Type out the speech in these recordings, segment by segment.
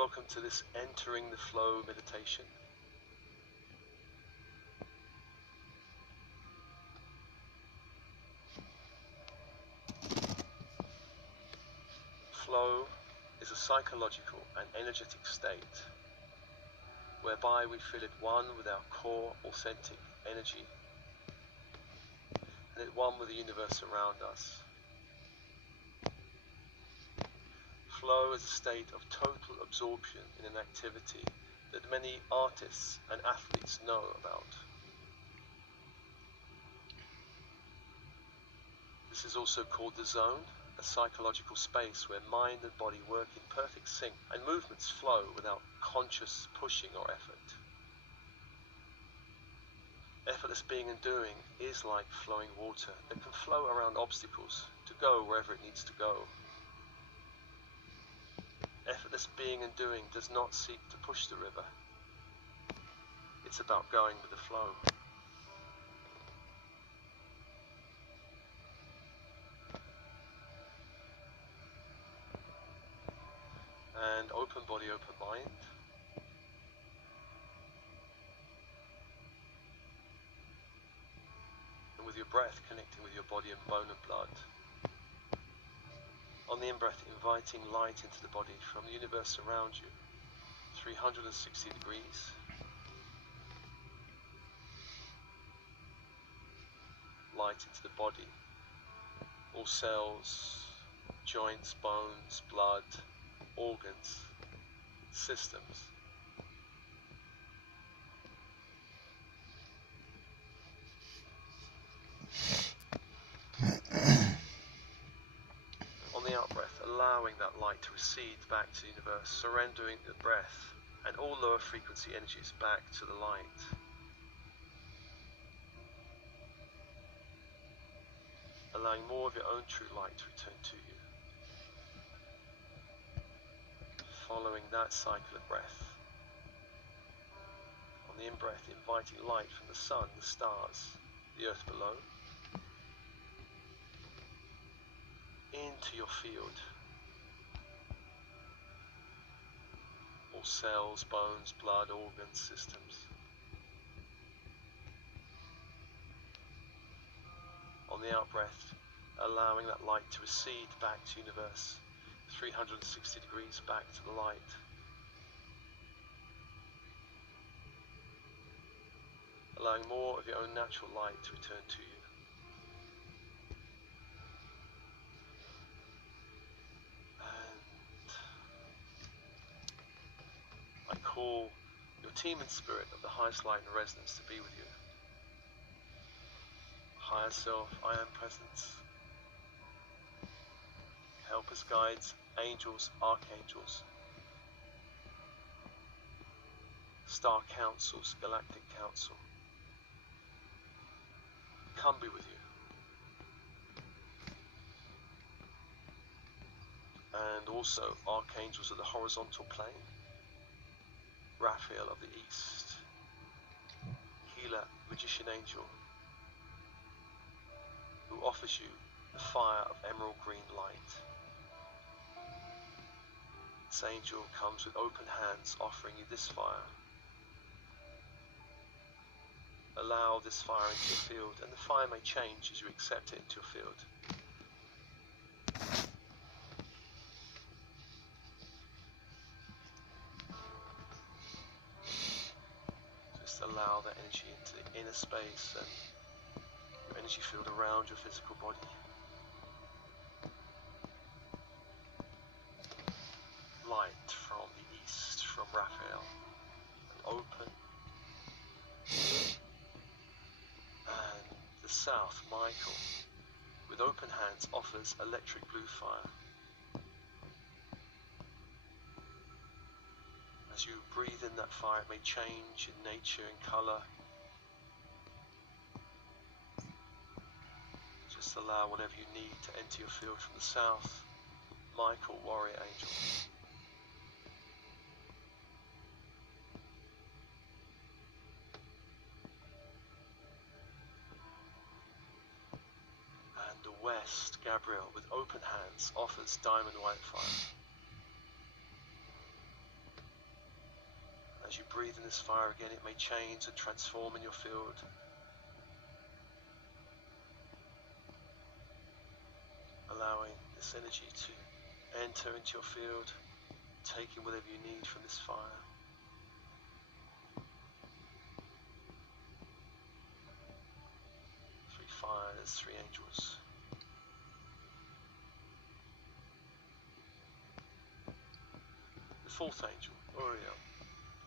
Welcome to this Entering the Flow meditation. Flow is a psychological and energetic state whereby we feel at one with our core authentic energy and at one with the universe around us. Flow is a state of total absorption in an activity that many artists and athletes know about. This is also called the zone, a psychological space where mind and body work in perfect sync and movements flow without conscious pushing or effort. Effortless being and doing is like flowing water that can flow around obstacles to go wherever it needs to go. Effortless being and doing does not seek to push the river. It's about going with the flow. And open body, open mind. And with your breath connecting with your body and bone and blood. On the in-breath, inviting light into the body from the universe around you, 360 degrees. Light into the body, all cells, joints, bones, blood, organs, systems. On the out-breath, allowing that light to recede back to the universe, surrendering the breath and all lower frequency energies back to the light. Allowing more of your own true light to return to you. Following that cycle of breath. On the in-breath, inviting light from the sun, the stars, the earth below, into your field. All cells, bones, blood, organs, systems. On the out-breath, allowing that light to recede back to universe, 360 degrees back to the light. Allowing more of your own natural light to return to you. And I call your team and spirit of the highest light and resonance to be with you. Higher self, I am presence. Helpers, guides, angels, archangels, star councils, galactic council. Come be with you. And also archangels of the horizontal plane, Raphael of the east, healer, magician angel, who offers you the fire of emerald green light. This angel comes with open hands offering you this fire. Allow this fire into your field, and the fire may change as you accept it into your field. Just allow that energy into the inner space and your energy field around your physical body. Light from the east, from Raphael, open. And the south, Michael, with open hands offers electric blue fire. As you breathe in that fire, it may change in nature and color. Just allow whatever you need to enter your field from the south, Michael, warrior angel. The west, Gabriel, with open hands, offers diamond white fire. As you breathe in this fire again, it may change and transform in your field. Allowing this energy to enter into your field, taking whatever you need from this fire. Three fires, three angels. The fourth angel, Uriel,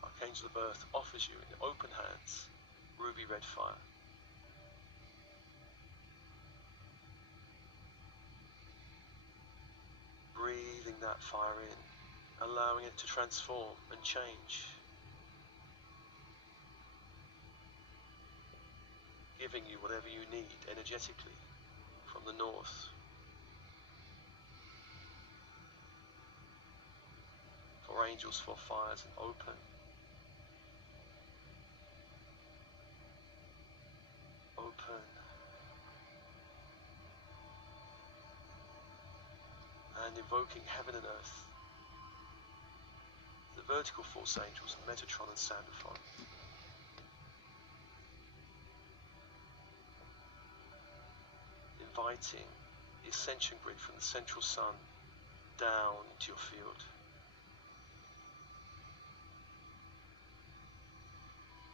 Archangel of Earth, offers you in open hands ruby red fire. Breathing that fire in, allowing it to transform and change, giving you whatever you need energetically from the north. Four angels, four fires, and open. Open. And invoking heaven and earth. The vertical force angels, Metatron and Sandalphon. Inviting the ascension grid from the central sun down into your field.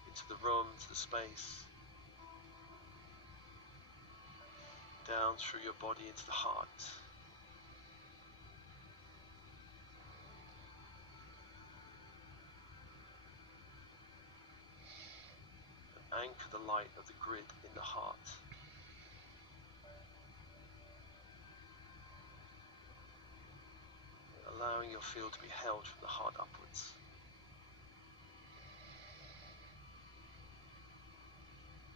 Into the room, to the space. Down through your body into the heart. And anchor the light of the grid in the heart. Allowing your field to be held from the heart upwards.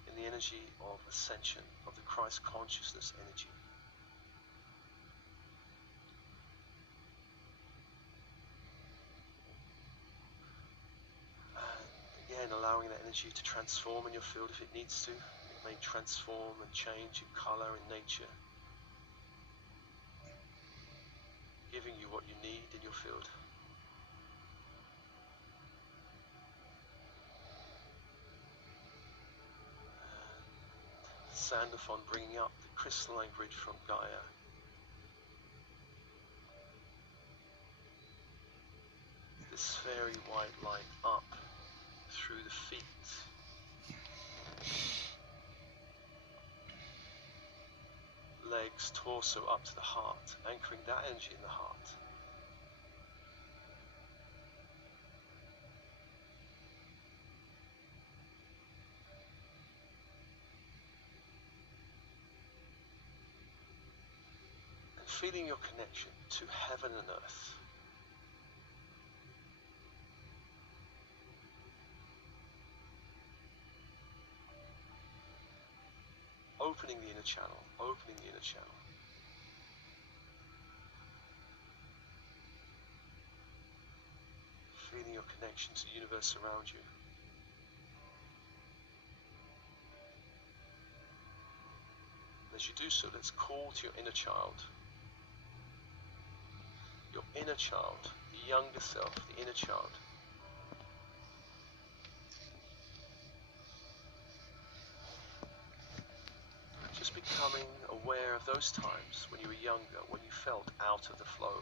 In the energy of ascension, of the Christ consciousness energy. And again, allowing that energy to transform in your field if it needs to. It may transform and change in color, in nature. Giving you what you need in your field. And Sandalphon bringing up the crystalline grid from Gaia. This fairy white light up through the feet. Legs, torso up to the heart, anchoring that energy in the heart. And feeling your connection to heaven and earth. Opening the inner channel, opening the inner channel. Feeling your connection to the universe around you. As you do so, let's call to your inner child. Your inner child, the younger self, the inner child. Just becoming aware of those times when you were younger, when you felt out of the flow.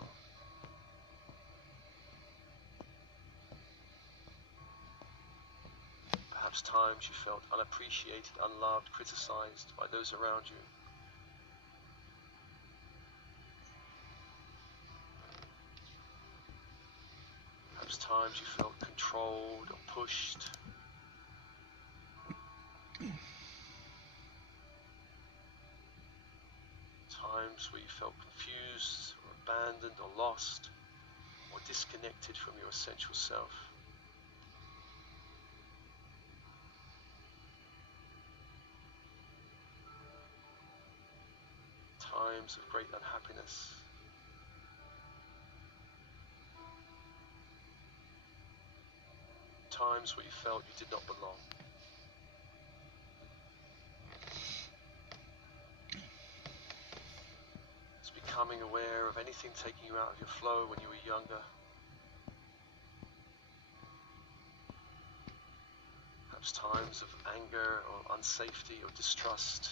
Perhaps times you felt unappreciated, unloved, criticized by those around you. Perhaps times you felt controlled or pushed. Times where you felt confused or abandoned or lost or disconnected from your essential self. Times of great unhappiness. Times where you felt you did not belong. It's becoming aware of anything taking you out of your flow when you were younger. Perhaps times of anger or unsafety or distrust.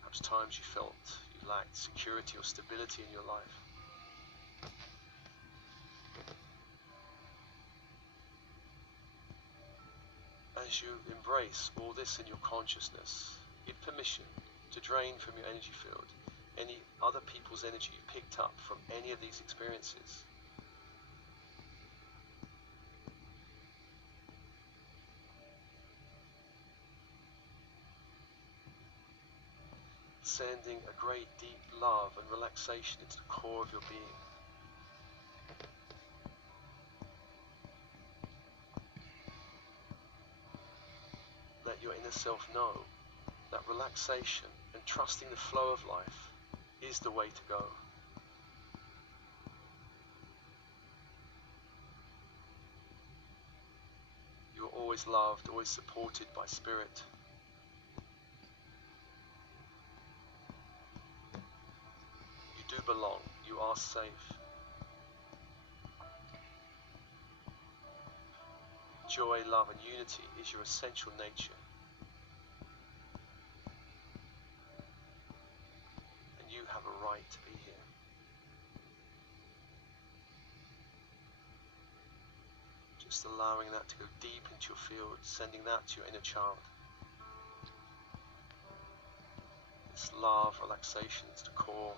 Perhaps times you felt you lacked security or stability in your life. As you embrace all this in your consciousness, give permission to drain from your energy field any other people's energy you picked up from any of these experiences. Sending a great deep love and relaxation into the core of your being. Let your inner self know that relaxation and trusting the flow of life is the way to go. You are always loved, always supported by Spirit. You do belong. You are safe. Joy, love, and unity is your essential nature. And you have a right to be here. Just allowing that to go deep into your field, sending that to your inner child. This love, relaxation into the core,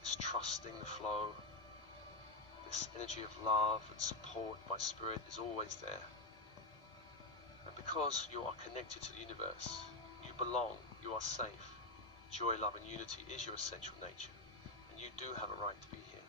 this trusting the flow, this energy of love and support by Spirit is always there. And because you are connected to the universe, you belong, you are safe. Joy, love, and unity is your essential nature, and you do have a right to be here.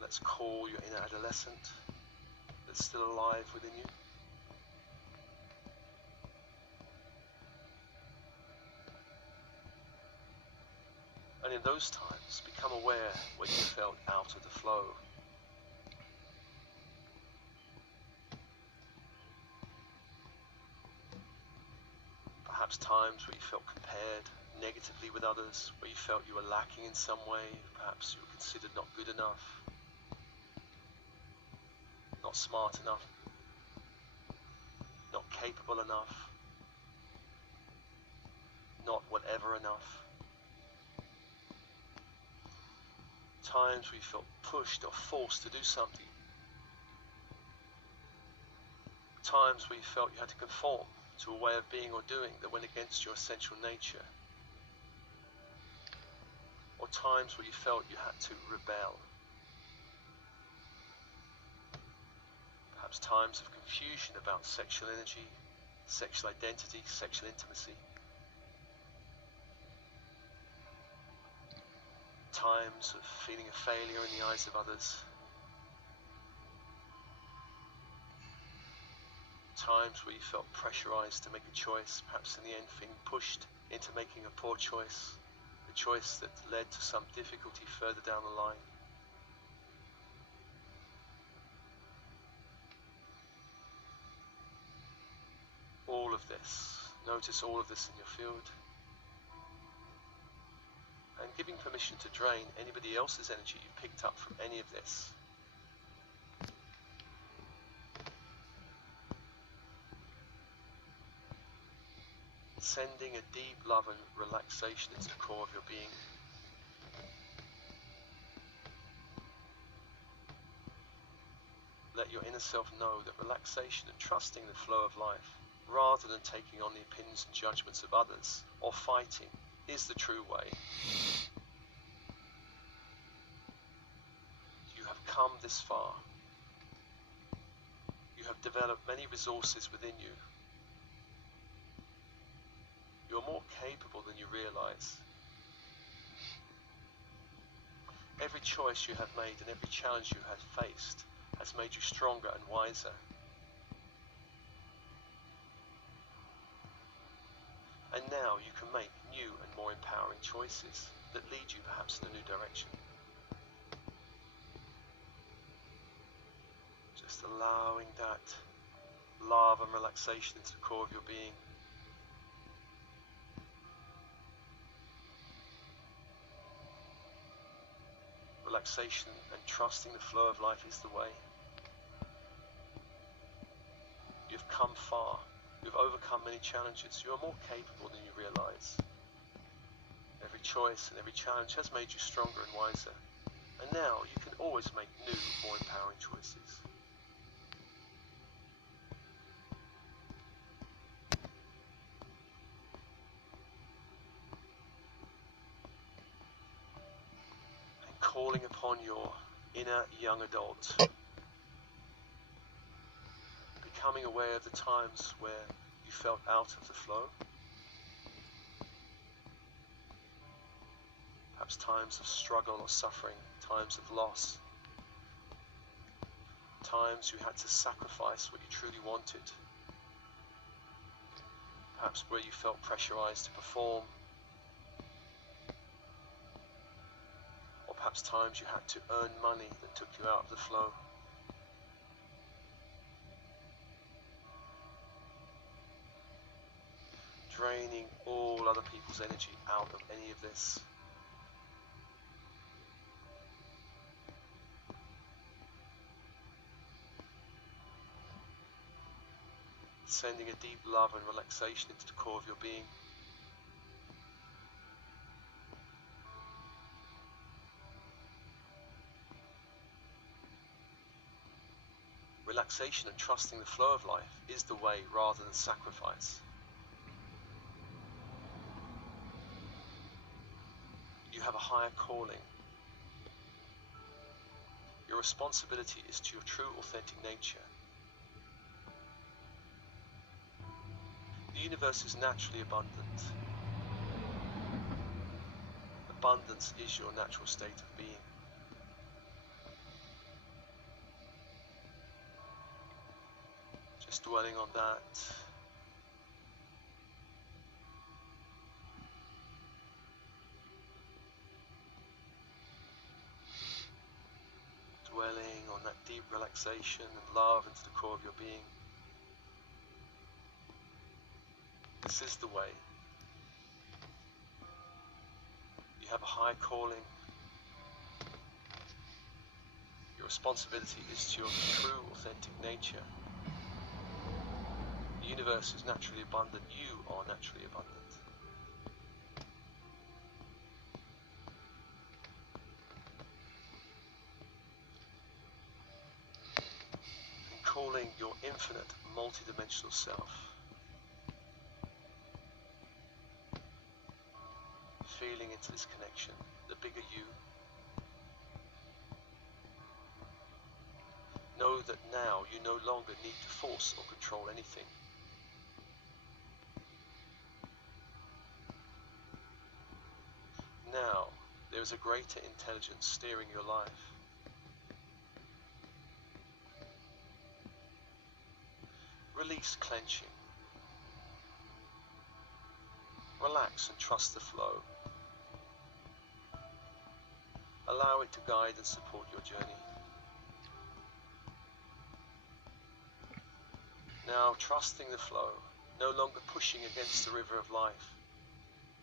Let's call your inner adolescent that's still alive within you. And in those times, become aware when you felt out of the flow. Perhaps times where you felt compared negatively with others, where you felt you were lacking in some way, perhaps you were considered not good enough, not smart enough, not capable enough, not whatever enough. Times where you felt pushed or forced to do something. Times where you felt you had to conform to a way of being or doing that went against your essential nature. Or times where you felt you had to rebel. Perhaps times of confusion about sexual energy, sexual identity, sexual intimacy. Times of feeling a failure in the eyes of others. Times where you felt pressurized to make a choice, perhaps in the end feeling pushed into making a poor choice, a choice that led to some difficulty further down the line. All of this, notice all of this in your field, and giving permission to drain anybody else's energy you picked up from any of this. Sending a deep love and relaxation into the core of your being. Let your inner self know that relaxation and trusting the flow of life, rather than taking on the opinions and judgments of others or fighting, is the true way. You have come this far. You have developed many resources within you. You're more capable than you realize. choice you have made and every challenge you have faced has made you stronger and wiser. And now you can make new and more empowering choices that lead you perhaps in a new direction. Just allowing that love and relaxation into the core of your being. Relaxation and trusting the flow of life is the way. You've come far. You've overcome many challenges. You are more capable than you realize. Every choice and every challenge has made you stronger and wiser. And now you can always make new, more empowering choices. And calling upon your inner young adult. Becoming aware of the times where you felt out of the flow. Perhaps times of struggle or suffering, times of loss. Times you had to sacrifice what you truly wanted. Perhaps where you felt pressurized to perform. Or perhaps times you had to earn money that took you out of the flow. Draining all other people's energy out of any of this. Sending a deep love and relaxation into the core of your being. Relaxation and trusting the flow of life is the way rather than sacrifice. You have a higher calling. Your responsibility is to your true, authentic nature. The universe is naturally abundant. Abundance is your natural state of being. Just dwelling on that. Dwelling on that deep relaxation and love into the core of your being. This is the way. You have a high calling. Your responsibility is to your true, authentic nature. The universe is naturally abundant. You are naturally abundant. And calling your infinite, multidimensional self. Feeling into this connection, the bigger you. Know that now you no longer need to force or control anything. Now, there is a greater intelligence steering your life. Release clenching. Relax and trust the flow. Allow it to guide and support your journey. Now, trusting the flow, no longer pushing against the river of life.